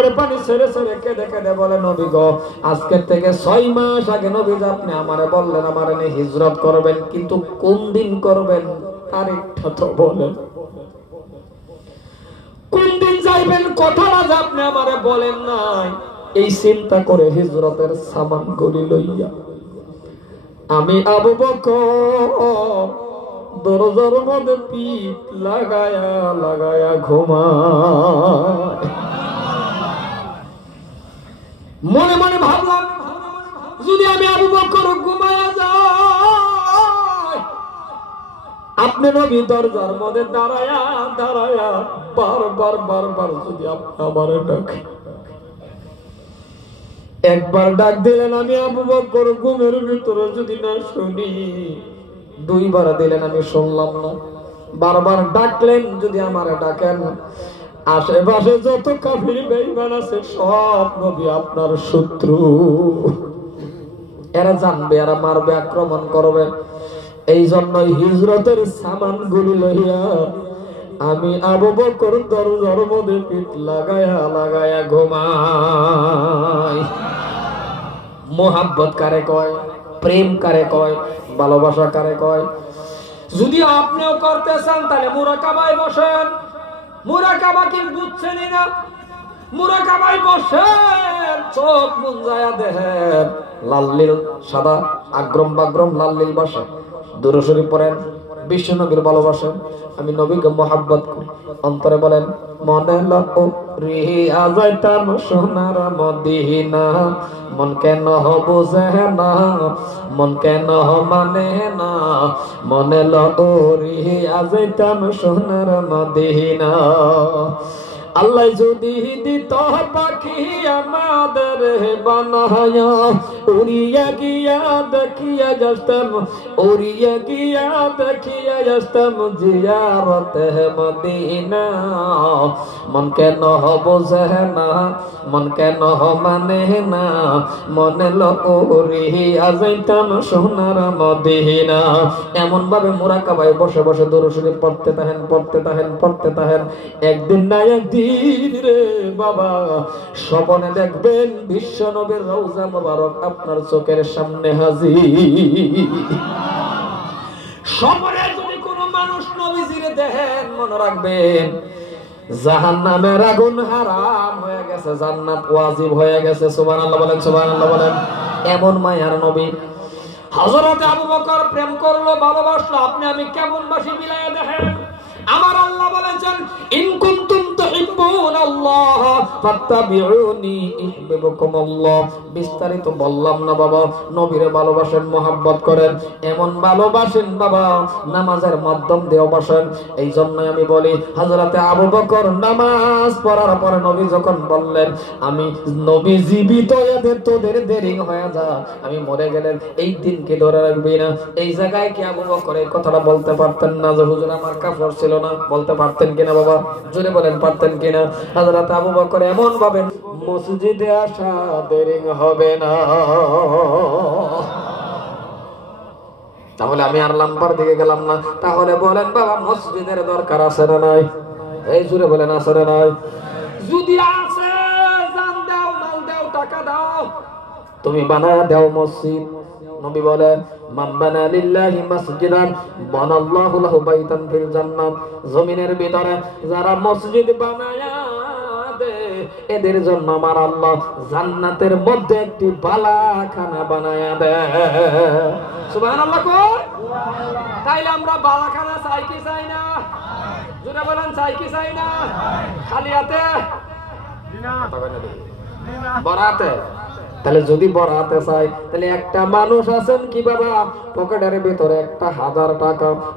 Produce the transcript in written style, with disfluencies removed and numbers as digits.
চোখের পানি ছেড়ে ছেড়ে কেঁদে কেঁদে বলে, নবী গো, আজকের থেকে 6 মাস আগে নবী আপনি আমারে বললেন আমারে নিয়ে হিজরত করবেন, কিন্তু কোন দিন করবেন তারিখটা তো বলেন, কোন দিন যাইবেন কথাটা যে আপনি আমারে বলেন নাই। এই চিন্তা করে হিজরতের সামানগুলি লইয়া আমি আবু বকর দরজার মধ্যে পিঠ লাগায়া লাগায়া ঘুমায়। মনে মনে ভাবলাম, যদি আমি আবু বকর ঘুমায়া যাই, আপনি নবী দরজার মধ্যে দাঁড়ায়া দাঁড়ায়া বারবার বারবার যদি আপনি আমারে ডাকেন, একবার ডাক দিলেন আমি আবু বকর ঘুমের ভিতরে যদি না শুনি, 2 বার দিলেন আমি শুনলাম না, বারবার ডাকলেন যদি আমারে ডাকেন, আশেপাশে যত কাফির বেঈমান আছে সব নবী আপনার শত্রু, এরা জানবে, এরা মারবে, আক্রমণ করবে। এই জন্যই হিজরতের সামানগুলি লইয়া আমি আবু বকর দরজার মধ্যে পিঠ লাগায়া লাগায়া ঘুমাই। মোহাব্বত কারে কয়, প্রেম কারে কয়, ভালোবাসা কারে কয়? যদি আপনিও করতে চান তাহলে মুরাকাবায় বসেন। মুরাকাবা কি বুঝছেনই না? মুরাকাবায় বসেন, চোখ মুঞ্জায়া দেখেন, লাল নীল সাদা আগ্রম বাগ্রম লাল নীল বসে, দুরূদ শরীফ পড়েন, বিশ্ব নবীর ভালোবাসেন, আমি নবীকে মোহাব্বত করি। অন্তরে বলেন, মনে লাগো রিয়া যাইতাম সোনার মদিনা, মন কেন বুঝে না, মন কেন মানে না, মনে লাগো রিয়া যাইতাম সোনার মদিনা। আল্লাহ যদি দিত পাখি আমাদের বানায়া, উড়িয়া গিয়া দেখিয়া যাস্তাম, উড়িয়া গিয়া দেখিয়া যাস্তাম জিয়ারতে মদিনা। মন কেন বুঝে না, মন কেন মানে না, মনে লইয়া যাইতাম সোনার মদিনা। এমন ভাবে মুরাকাবায় বসে বসে দুরূদ শরীফ পড়তে থাকেন, পড়তে থাকেন, পড়তে থাকেন। একদিন না একদিন রে বাবা, স্বপ্নে দেখবেন বিশ্ব নবীর রওজা মোবারক আপনার চোখের সামনে হাজির। স্বপ্নে যদি কোনো মানুষ নবীজিরে দেখেন, মনে রাখবেন জাহান্নামের আগুন হারাম হয়ে গেছে, জান্নাত ওয়াজিব হয়ে গেছে। সুবহানাল্লাহ বলেন, সুবহানাল্লাহ বলেন। এমন মায়ার নবী হযরত আবু বকর প্রেম করলো, ভালোবাসলো, আপনি আমি কেমন বাসি মিলাইয়া দেখেন। আমার আল্লাহ বলেছেন, ইন কুনতুম তুহিব্বুনাল্লাহ ফাত্তাবিউনি ইউহিব্বুকুমুল্লাহ। বিস্তারিত বললাম না বাবা, নবীরে ভালোবাসেন, মোহাব্বত করেন, এমন ভালোবাসেন বাবা নামাজের মাধ্যম দিয়ে বাসেন। এই জন্যই আমি বলি, হযরতে আবু বকর নামাজ পড়ার পরে নবী যখন বললেন, আমি নবী জীবিত এদের তোদের দেরি হয়ে যা, আমি মরে গেলেন এই দিনকে ধরে রাখবি না। এই জায়গায় কি আবু বকর এই কথাটা বলতে পারতেন না যে হুজুর আমার কাপড় ছিল না? বলতে পারতেন কিনা বাবা? জোরে বলেন, পারতেন কিনা? হযরত আবু বকর এমন ভাবে মসজিদে আসা দেরি হবে না। তাহলে আমি আর লম্বার দিকে গেলাম না। তাহলে বলেন বাবা, মসজিদের দরকার আছে না নাই? এই জোরে বলেন, আছে না নাই? যদি আছে, জান দাও, মাল দাও, টাকা দাও, তুমি বানায়া দাও মসজিদ। নবী বলেন, মান বানা লিল্লাহি মাসজিদান বানাল্লাহু লাহু বাইতান ফিল জান্নাত। জমিনের ভিতরে যারা মসজিদ বানায়া দে, এদের জন্য আমার আল্লাহ জান্নাতের মধ্যে একটি বালাখানা বানায়া দেয়। সুবহানাল্লাহ কই? তাইলে আমরা বালাখানা চাই কি চাই না? জোরে বলেন, চাই কি চাই না? খালি হাতে না, বরাতে। তাহলে যদি বরাতে চাই, তাহলে একটা মানুষ আছেন কি বাবা, পকেটের ভিতরে 1000 টাকা,